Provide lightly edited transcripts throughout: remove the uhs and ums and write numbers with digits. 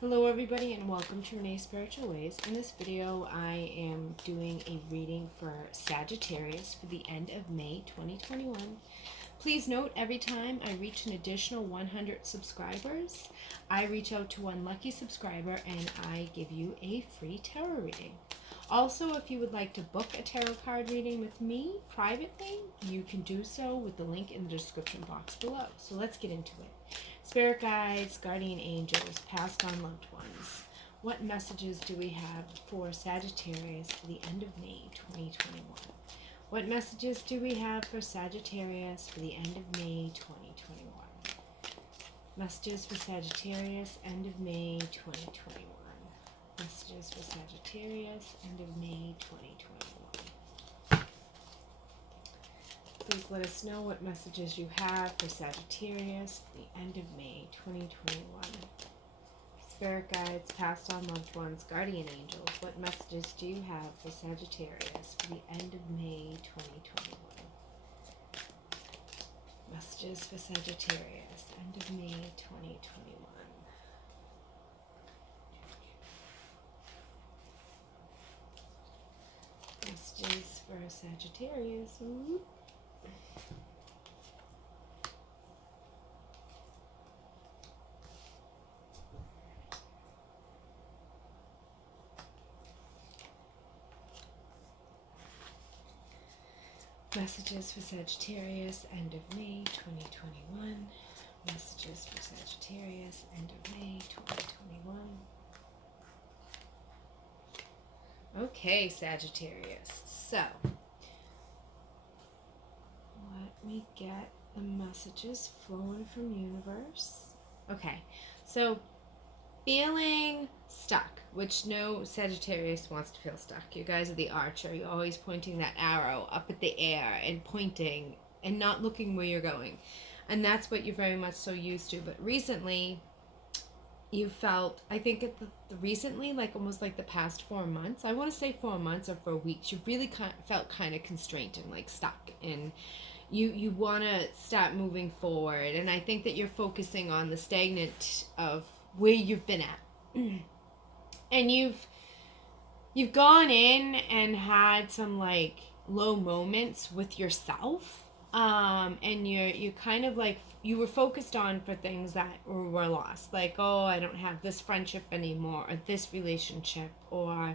Hello everybody and welcome to Rene Spiritual Ways. In this video I am doing a reading for Sagittarius for the end of May 2021. Please note, every time I reach an additional 100 subscribers, I reach out to one lucky subscriber and I give you a free tarot reading. Also, if you would like to book a tarot card reading with me privately, you can do so with the link in the description box below. So let's get into it. Spirit guides, guardian angels, past on loved ones. What messages do we have for Sagittarius for the end of May 2021? What messages do we have for Sagittarius for the end of May 2021? Messages for Sagittarius, end of May 2021. Messages for Sagittarius, end of May 2021. Please let us know what messages you have for Sagittarius for the end of May 2021. Spirit guides, past on loved ones, guardian angels, what messages do you have for Sagittarius for the end of May 2021? Messages for Sagittarius, end of May 2021. Messages for Sagittarius. Ooh. Messages for Sagittarius, end of May 2021. Messages for Sagittarius, end of May 2021. Okay, Sagittarius. So, let me get the messages flowing from universe. Okay, so feeling stuck, which no Sagittarius wants to feel stuck. You guys are the archer. You're always pointing that arrow up at the air and pointing and not looking where you're going. And that's what you're very much so used to. But recently, you felt, I think recently, like almost like the past 4 months, I want to say 4 months or 4 weeks, you really felt kind of constrained and like stuck. And you want to start moving forward. And I think that you're focusing on the stagnant of where you've been at. And you've gone in and had some like low moments with yourself, and you kind of like, you were focused on for things that were lost, like, oh, I don't have this friendship anymore, or this relationship, or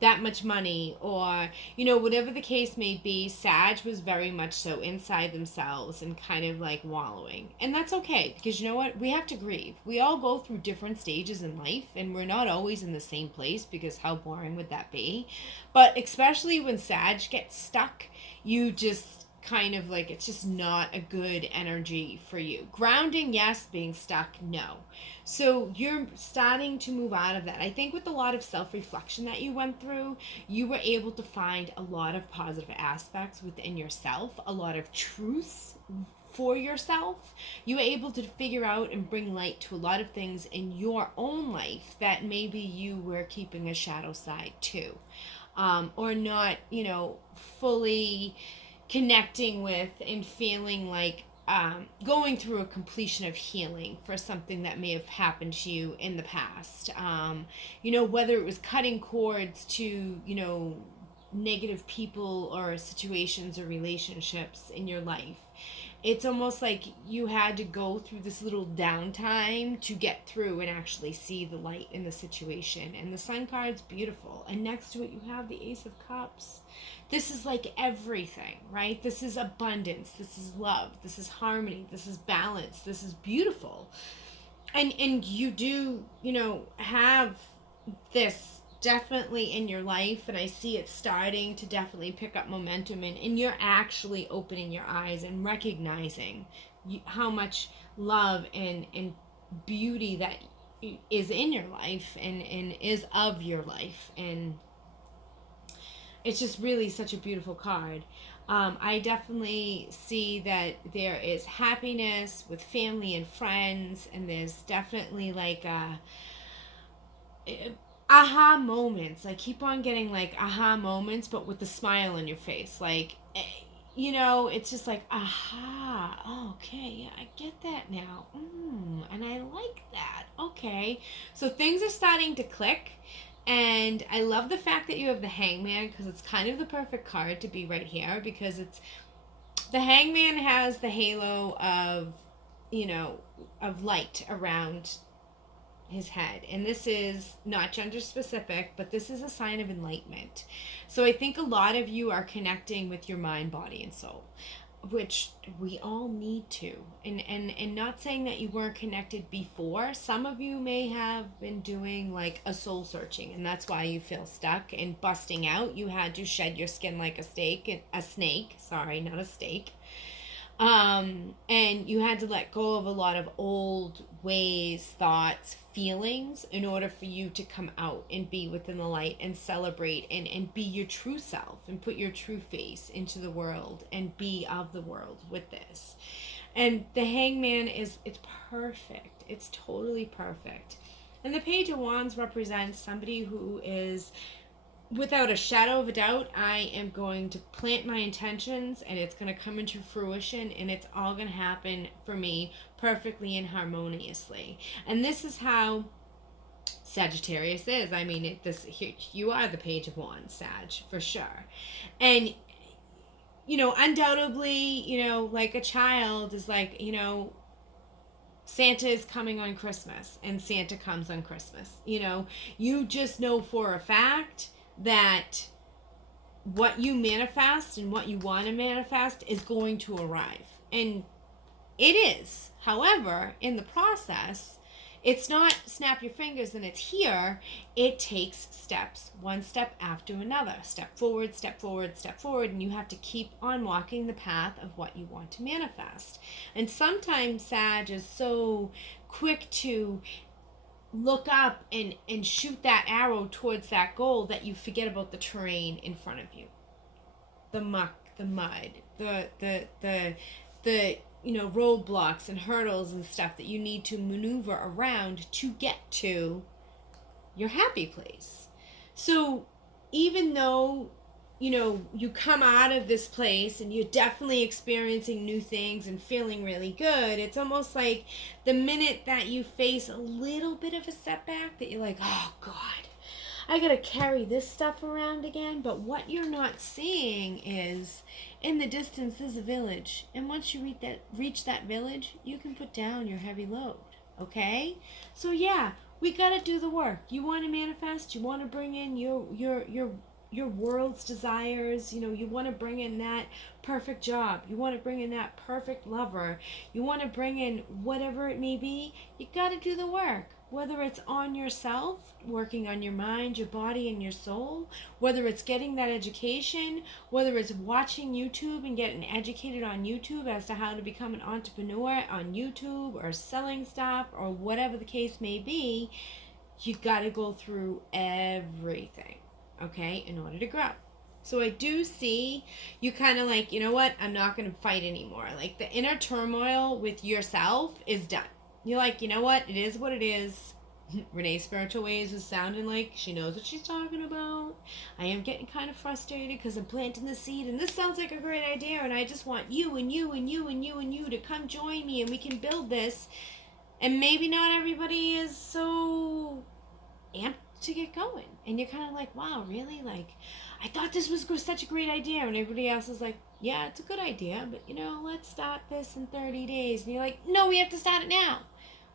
that much money, or whatever the case may be. Sag was very much so inside themselves and kind of like wallowing, and that's okay, because you know what, we have to grieve. We all go through different stages in life, and we're not always in the same place, because how boring would that be? But especially when Sag gets stuck, you just kind of like, it's just not a good energy for you. Grounding, yes. Being stuck, no. So you're starting to move out of that. I think with a lot of self-reflection that you went through, you were able to find a lot of positive aspects within yourself, a lot of truths for yourself. You were able to figure out and bring light to a lot of things in your own life that maybe you were keeping a shadow side to, or not, fully connecting with and feeling like going through a completion of healing for something that may have happened to you in the past. Whether it was cutting cords to, negative people or situations or relationships in your life. It's almost like you had to go through this little downtime to get through and actually see the light in the situation. And the Sun card's beautiful. And next to it, you have the Ace of Cups. This is like everything, right? This is abundance. This is love. This is harmony. This is balance. This is beautiful. And you do, have this definitely in your life, and I see it starting to definitely pick up momentum, and you're actually opening your eyes and recognizing how much love and beauty that is in your life and is of your life. And it's just really such a beautiful card. I definitely see that there is happiness with family and friends, and there's definitely like aha moments. I keep on getting like aha moments, but with the smile on your face. Like, it's just like, aha, okay, yeah, I get that now. And I like that. Okay. So things are starting to click. And I love the fact that you have the hangman because it's kind of the perfect card to be right here because it's the hangman has the halo of, you know, of light around his head. And this is not gender specific, but this is a sign of enlightenment. So I think a lot of you are connecting with your mind, body, and soul, which we all need to. And not saying that you weren't connected before. Some of you may have been doing like a soul searching, and that's why you feel stuck and busting out. You had to shed your skin like a snake, sorry, not a steak. And you had to let go of a lot of old ways, thoughts, feelings in order for you to come out and be within the light and celebrate and be your true self and put your true face into the world and be of the world with this. And the hangman it's perfect. It's totally perfect. And the page of wands represents somebody who is, without a shadow of a doubt, I am going to plant my intentions and it's going to come into fruition and it's all going to happen for me perfectly and harmoniously. And this is how Sagittarius is. I mean, here, you are the page of wands, Sag, for sure. And undoubtedly, like a child is like, Santa is coming on Christmas and Santa comes on Christmas. You just know for a fact that what you manifest and what you want to manifest is going to arrive. And it is. However, in the process, it's not snap your fingers and it's here. It takes steps, one step after another. Step forward, step forward, step forward. And you have to keep on walking the path of what you want to manifest. And sometimes Sag is so quick to look up and shoot that arrow towards that goal that you forget about the terrain in front of you, the muck, the mud, the roadblocks and hurdles and stuff that you need to maneuver around to get to your happy place. So even though you come out of this place and you're definitely experiencing new things and feeling really good, it's almost like the minute that you face a little bit of a setback that you're like, oh God, I gotta carry this stuff around again. But what you're not seeing is in the distance there's a village, and once you reach that village, you can put down your heavy load. Okay? So yeah, we gotta do the work. You want to manifest, you want to bring in your world's desires. You want to bring in that perfect job, you want to bring in that perfect lover, you want to bring in whatever it may be. You got to do the work, whether it's on yourself, working on your mind, your body, and your soul, whether it's getting that education, whether it's watching YouTube and getting educated on YouTube as to how to become an entrepreneur on YouTube, or selling stuff, or whatever the case may be. You got to go through everything, okay, in order to grow. So I do see you kind of like, you know what, I'm not going to fight anymore. Like the inner turmoil with yourself is done. You're like, you know what, it is what it is. Renee's Spiritual Ways is sounding like she knows what she's talking about. I am getting kind of frustrated because I'm planting the seed and this sounds like a great idea and I just want you and you and you and you and you to come join me and we can build this. And maybe not everybody is so amped to get going. And you're kind of like, wow, really? Like, I thought this was such a great idea. And everybody else is like, yeah, it's a good idea, but let's start this in 30 days. And you're like, no, we have to start it now.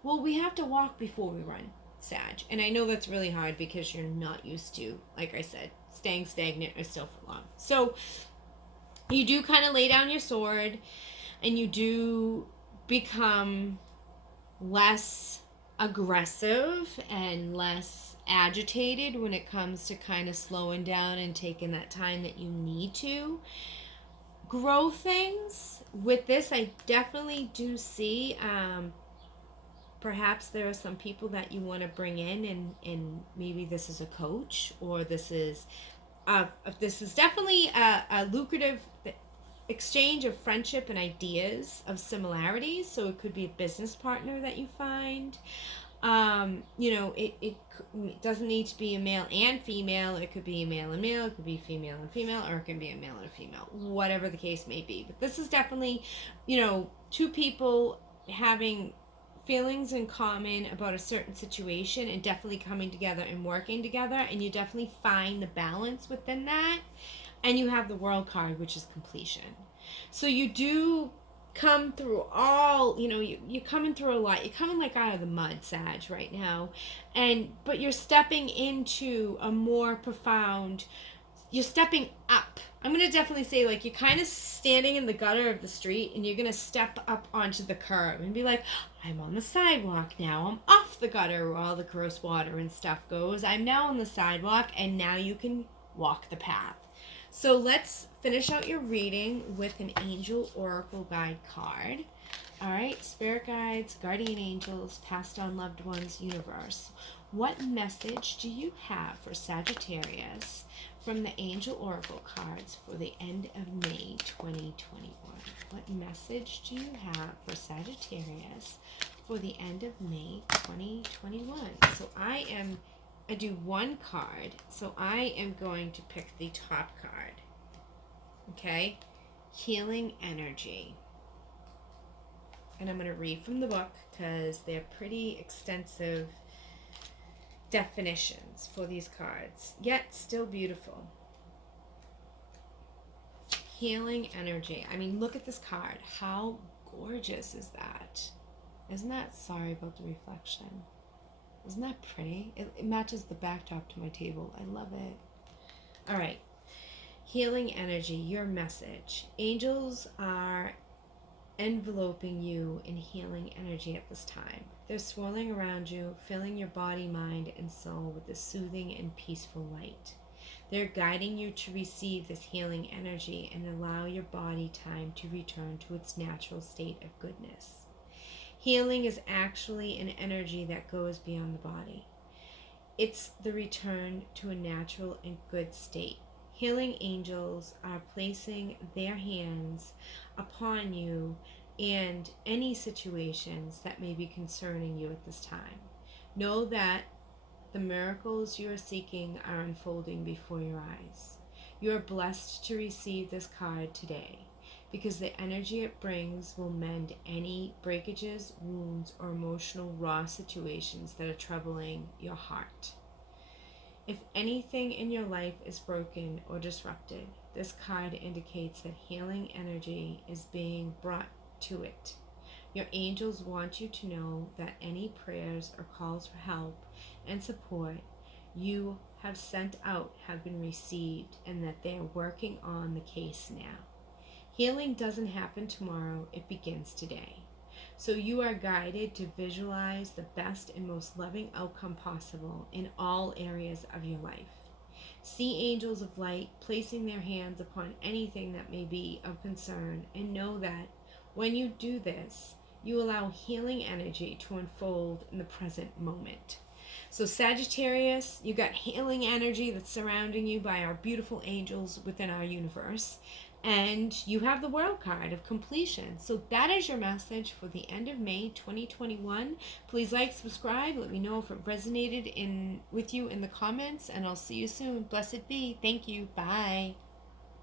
Well, we have to walk before we run, Sag. And I know that's really hard because you're not used to, like I said, staying stagnant or still for long. So you do kind of lay down your sword and you do become less aggressive and less agitated when it comes to kind of slowing down and taking that time that you need to grow things. With this, I definitely do see perhaps there are some people that you want to bring in, and maybe this is a coach, or this is definitely a lucrative exchange of friendship and ideas of similarities. So it could be a business partner that you find. It doesn't need to be a male and female. It could be a male and male. It could be female and female, or it can be a male and a female, whatever the case may be. But this is definitely, two people having feelings in common about a certain situation and definitely coming together and working together. And you definitely find the balance within that. And you have the World card, which is completion. So you do come through all, you're coming through a lot. You're coming like out of the mud, Sag, right now. But you're stepping into a more profound, you're stepping up. I'm going to definitely say, like, you're kind of standing in the gutter of the street and you're going to step up onto the curb and be like, I'm on the sidewalk now. I'm off the gutter where all the gross water and stuff goes. I'm now on the sidewalk, and now you can walk the path. So let's finish out your reading with an angel oracle guide card. All right, spirit guides, guardian angels, passed on loved ones, universe. What message do you have for Sagittarius from the angel oracle cards for the end of May 2021? What message do you have for Sagittarius for the end of May 2021? So I do one card, so I am going to pick the top card. Okay? Healing energy. And I'm going to read from the book because they're pretty extensive definitions for these cards, yet still beautiful. Healing energy. I mean, look at this card. How gorgeous is that? Isn't that, sorry about the reflection. Isn't that pretty? It matches the backdrop to my table. I love it. All right. Healing energy, your message. Angels are enveloping you in healing energy at this time. They're swirling around you, filling your body, mind, and soul with a soothing and peaceful light. They're guiding you to receive this healing energy and allow your body time to return to its natural state of goodness. Healing is actually an energy that goes beyond the body. It's the return to a natural and good state. Healing angels are placing their hands upon you and any situations that may be concerning you at this time. Know that the miracles you are seeking are unfolding before your eyes. You are blessed to receive this card today, because the energy it brings will mend any breakages, wounds, or emotional raw situations that are troubling your heart. If anything in your life is broken or disrupted, this card indicates that healing energy is being brought to it. Your angels want you to know that any prayers or calls for help and support you have sent out have been received, and that they are working on the case now. Healing doesn't happen tomorrow, it begins today. So you are guided to visualize the best and most loving outcome possible in all areas of your life. See angels of light placing their hands upon anything that may be of concern, and know that when you do this, you allow healing energy to unfold in the present moment. So Sagittarius, you got healing energy that's surrounding you by our beautiful angels within our universe. And you have the World card of completion. So that is your message for the end of May 2021. Please like, subscribe. Let me know if it resonated with you in the comments. And I'll see you soon. Blessed be. Thank you. Bye.